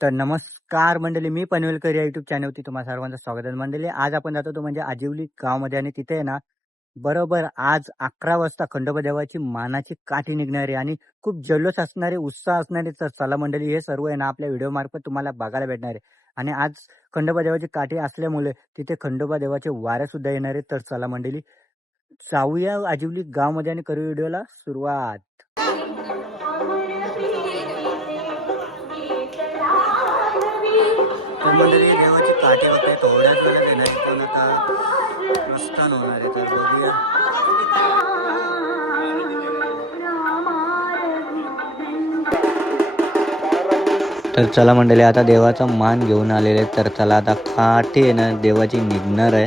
तर नमस्कार मंडळी, मी पनवेलकर या युट्यूब चॅनलवरती तुम्हा सर्वांचं स्वागत आहे. मंडळी, आज आपण जातो तो म्हणजे आजिवली गावामध्ये आणि तिथे आहे ना बरोबर आज 11 वाजता खंडोबा देवाची मानाची काठी निघणारी आणि खूप जल्लोष असणारे, उत्साह असणारे. तर चला मंडळी, हे सर्व आहे ना आपल्या व्हिडिओ मार्फत तुम्हाला बघायला भेटणार आहे. आणि आज खंडोबा देवाची काठी असल्यामुळे तिथे खंडोबा देवाचे वारे सुद्धा येणार आहे. तर चला मंडळी, जाऊया आजिवली गावामध्ये आणि करू व्हिडिओला सुरुवात. तर मंडळी, देवाची काठी बघताय, थोड्याच वेळात येण्याची पण आता प्रस्थान होणार आहे. तर बघूया. तर चला मंडळी, आता देवाचा मान घेऊन आलेले. तर चला आता काठी आहे ना देवाची निघणार आहे.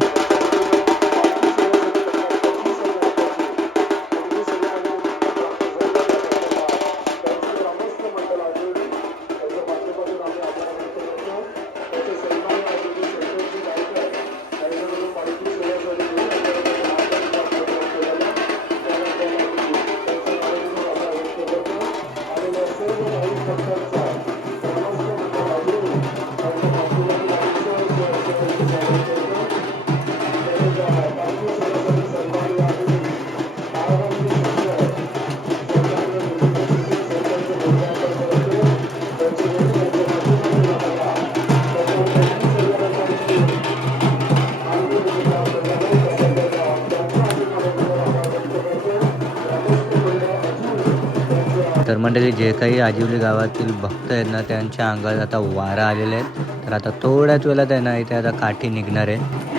तर मंडळी, जे काही आजिवली गावातील भक्त आहेत ना त्यांच्या अंगात आता वारा आलेले आहेत. तर आता थोड्याच वेळात आहे ना इथे आता काठी निघणार आहे.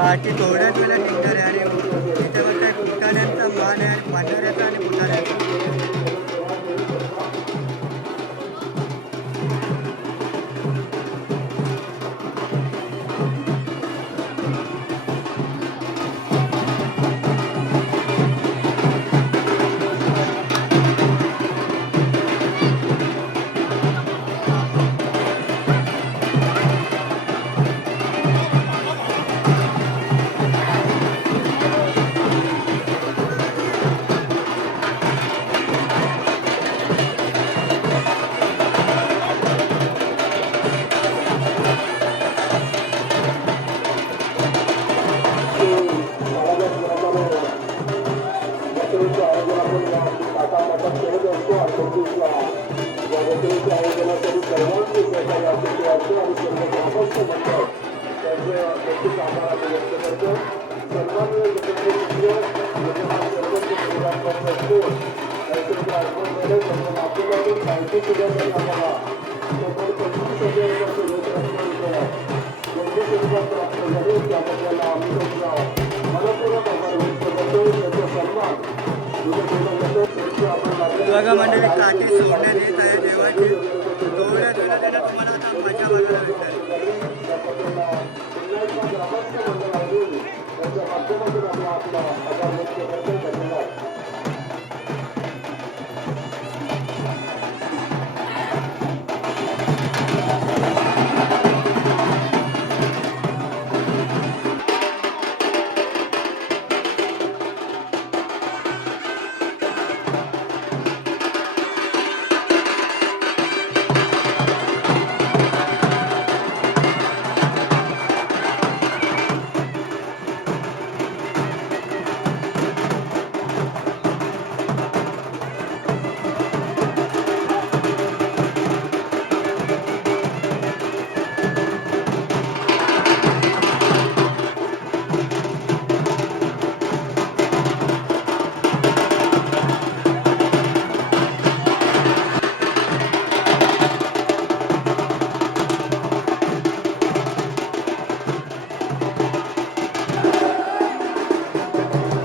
काठी थोड्याच वेळा निघणार आहे आणि तिथे बघताय फुटाण्यांचा मान आहे, पांढऱ्याचा आणि फुटाण्याचा. बघा मंडळी काठी सोडण्यात येत आहे देवाची. थोड्या वेळात तुम्हाला आता मजा बघायला भेटणार.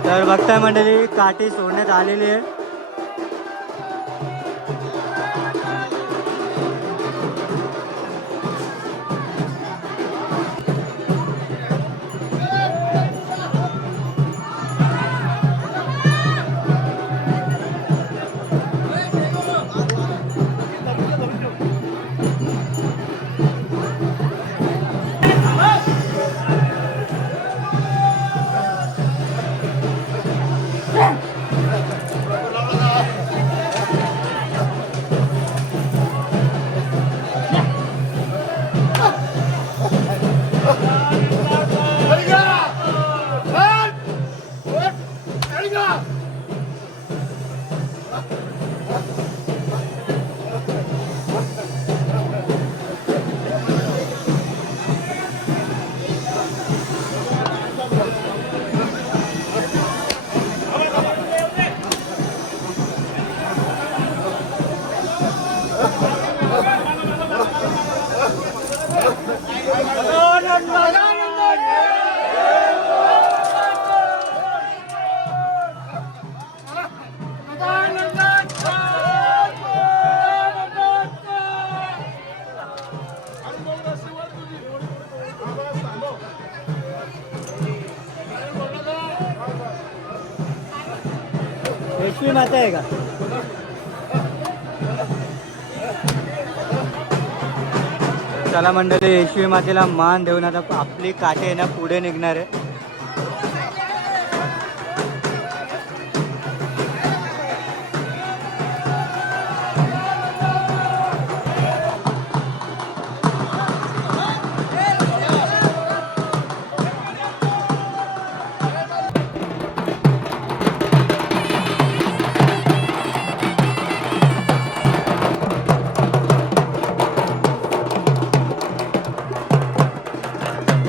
तर बघताय मंडळी काठी सोडण्यात आलेली आहे. रेशमी माता आहे का? चला मंडळी रेशमी मातेला मान देऊन आता आपली काठी आहे ना पुढे निघणार आहे.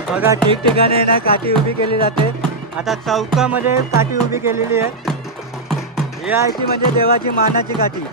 बघा ठिकठिकाणी ना काठी उभी केली जाते. आता चौकामध्ये काठी उभी केलेली आहे. ही आहे ती म्हणजे देवाची मानाची काठी.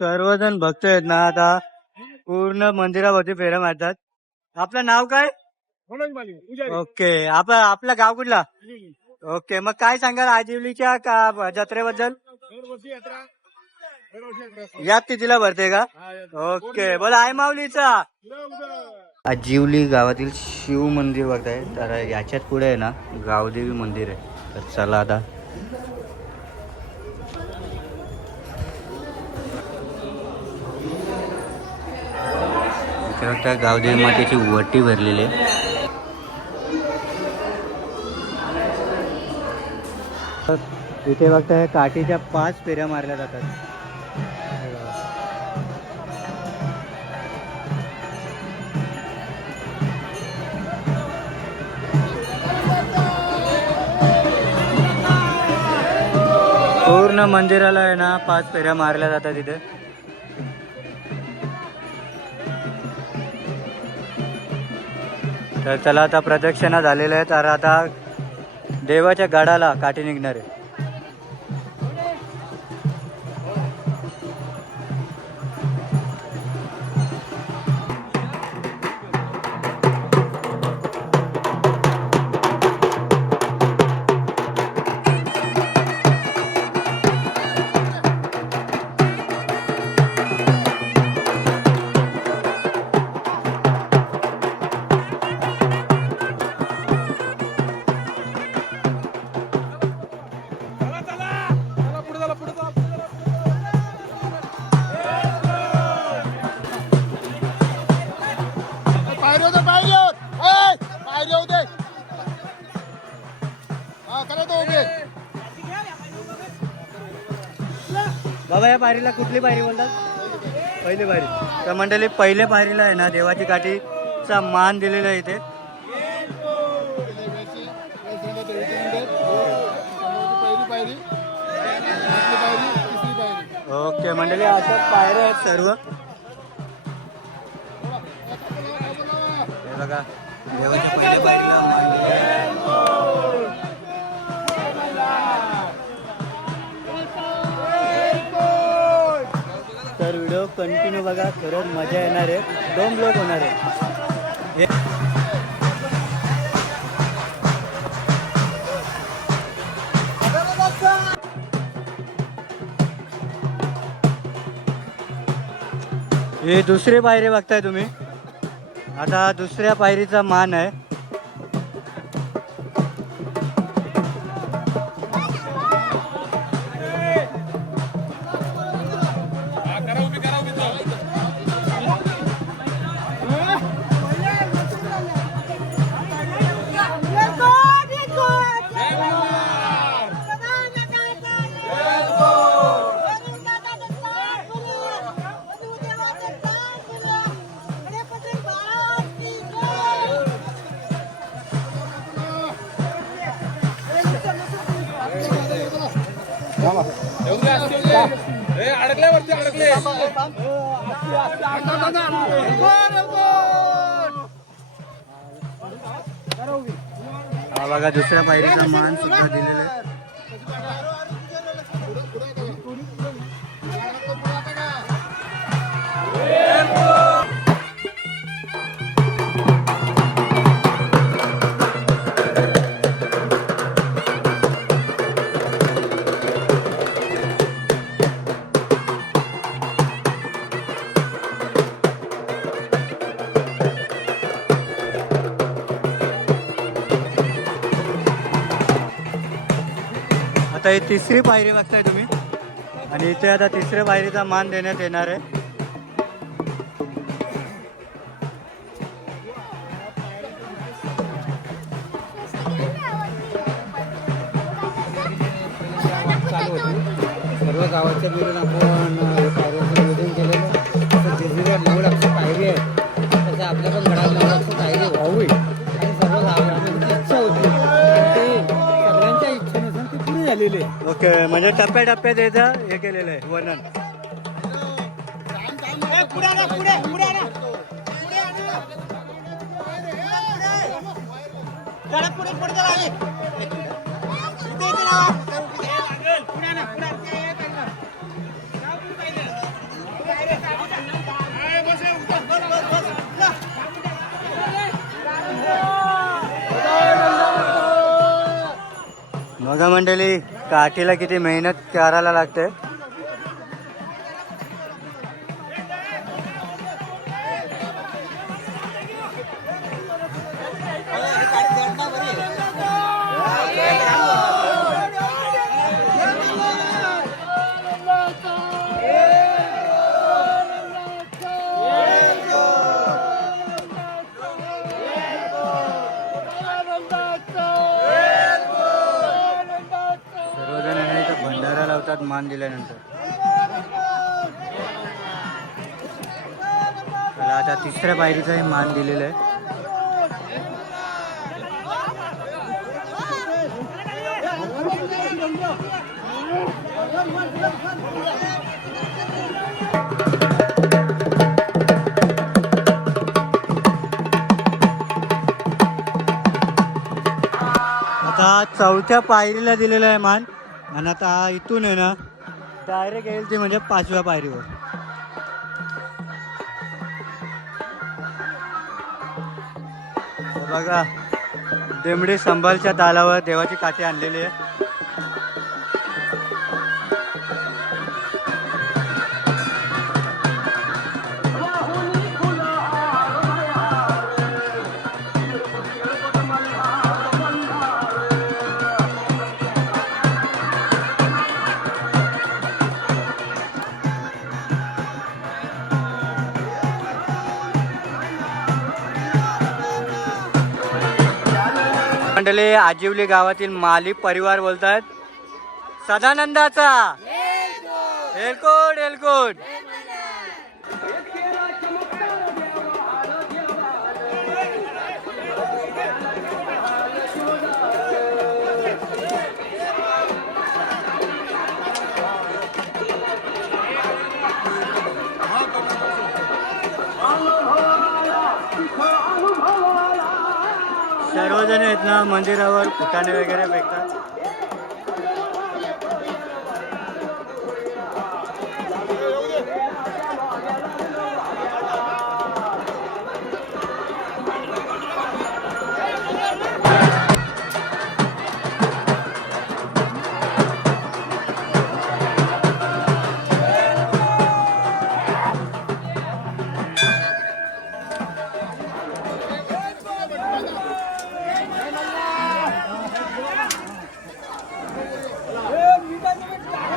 सर्वजण भक्त आहेत ना आता पूर्ण मंदिरावरती फेऱ्या मारतात. आपलं नाव काय? ओके. आपलं गाव कुठला? ओके. मग काय सांगाल आजिवलीच्या जत्रेबद्दल? दरवर्षी यात्रा यात कितीला भरते का? ओके, बोला आई माऊलीचा. आजिवली गावातील शिव मंदिर बघताय, तर याच्यात पुढे आहे ना गावदेवी मंदिर आहे. तर चला आता त्या गावदेवी मातेची वटी भरलेली आहे. इथे बघताय काठीच्या 5 फेऱ्या मारल्या जातात. पूर्ण मंदिराला आहे ना 5 फेऱ्या मारल्या जातात इथे. तर चला आता प्रदक्षिणा झालेल्या आहे, तर आता देवाच्या गडाला काठी निघणार आहे. बाबा या पायरीला कुठली पायरी बोलतात? पहिली पायरी. तर मंडळी पहिल्या पायरीला आहे ना देवाची काठीचा मान दिलेला आहे इथे. ओके मंडळी, अशा पायऱ्या आहेत सर्व. हे बघा देवाची पहिल्या पायरीला तर व्हिडिओ कंटिन्यू बघा, खरंच मजा येणार आहे. 2 ब्लॉग होणार आहे. हे दुसरी पायरी बघताय तुम्ही. आता दुसऱ्या पायरीचा मान आहे. अडकल्यावरती अडकले. हा बघा दुसऱ्या पायरीचा मान सुद्धा दिलेला आहे. आता ही तिसरी पायरी बघताय तुम्ही, आणि इथे आता तिसऱ्या पायरीचा मान देण्यात येणार आहे. सर्व गावाच्या मिळून आपण पायऱ्याचं नियोजन केलेलं. तसं जिल्ह्यात 9 लाख पायरी आहे, तसं आपल्या पण गडात 9 लाख पायरी व्हावी आणि सर्व गावाची इच्छा होती. ते सगळ्यांच्या इच्छेनुसार ते पुरी झालेली आहे. ओके, म्हणजे टप्प्याटप्प्यात याचं हे केलेलं आहे वर्णन. बघा मंडळी, काठीला किती मेहनत करायला लागते. मान दिल्यानंतर. त्याला आता तिसऱ्या पायरीचाही मान दिलेला आहे. आता चौथ्या पायरीला दिलेला आहे मान. आणि आता इथून आहे ना डायरेक्ट येईल ती म्हणजे 5व्या पायरीवर. हे बघा देमडी संभालच्या तालावर देवाची काठी आणलेली आहे. मंडळी आजिवली गावातील माली परिवार बोलतात सदानंदाचा एलकोट एलकोट. सर्वजण आहेत ना मंदिरावर फुटाणे वगैरे फेकतात.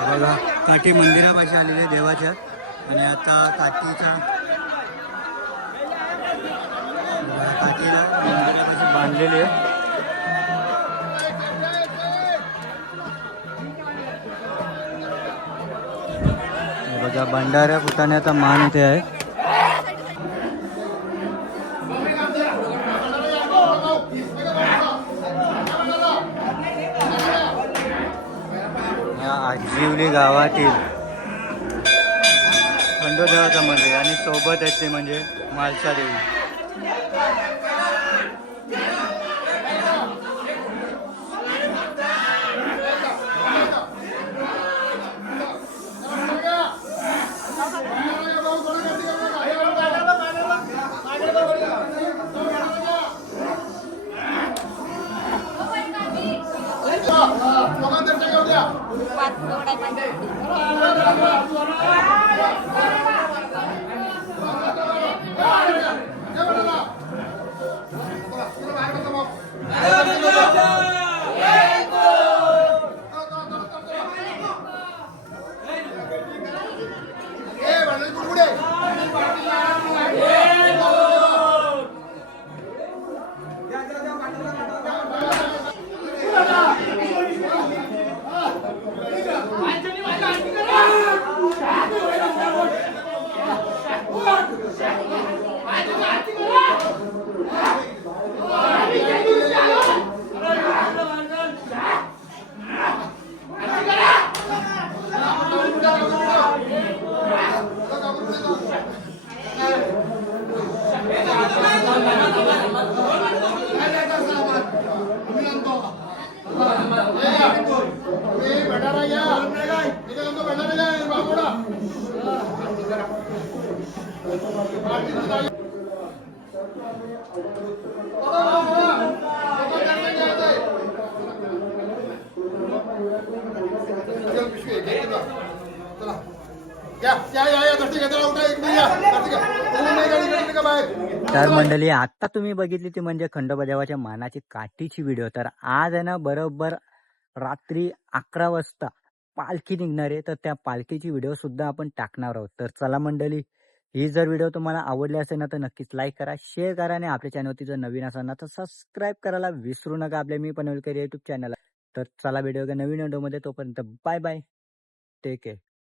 बघा काठी मंदिरापाशी आलेली आहे देवाच्या. आणि आता काठीला मंदिरापाशी बांधलेली आहे. हे बघा भंडाऱ्या फुटाण्याचा मान इथे आहे. आजिवली गावातील खंडोदेवाचं मंदिर आणि सोबत आहेत ते म्हणजे मालसा देवी. तर मंडळी आता तुम्ही बघितली ती म्हणजे खंडोबा देवाच्या मानाची काठीची व्हिडिओ. तर आज आहे ना बरोबर रात्री 11 वाजता पालखी निघणार आहे. तर त्या पालखीची व्हिडिओ सुद्धा आपण टाकणार आहोत. तर चला मंडळी, ही जर व्हिडिओ तुम्हाला आवडली असेल ना तर नक्कीच लाईक करा, शेअर करा आणि आपल्या चॅनलवरती जर नवीन असाल ना तर सबस्क्राईब करायला विसरू नका आपल्या मी पनवेलकर युट्यूब चॅनलला. तर चला भेटूया नवीन व्हिडिओमध्ये. तोपर्यंत बाय बाय. ठीक आहे.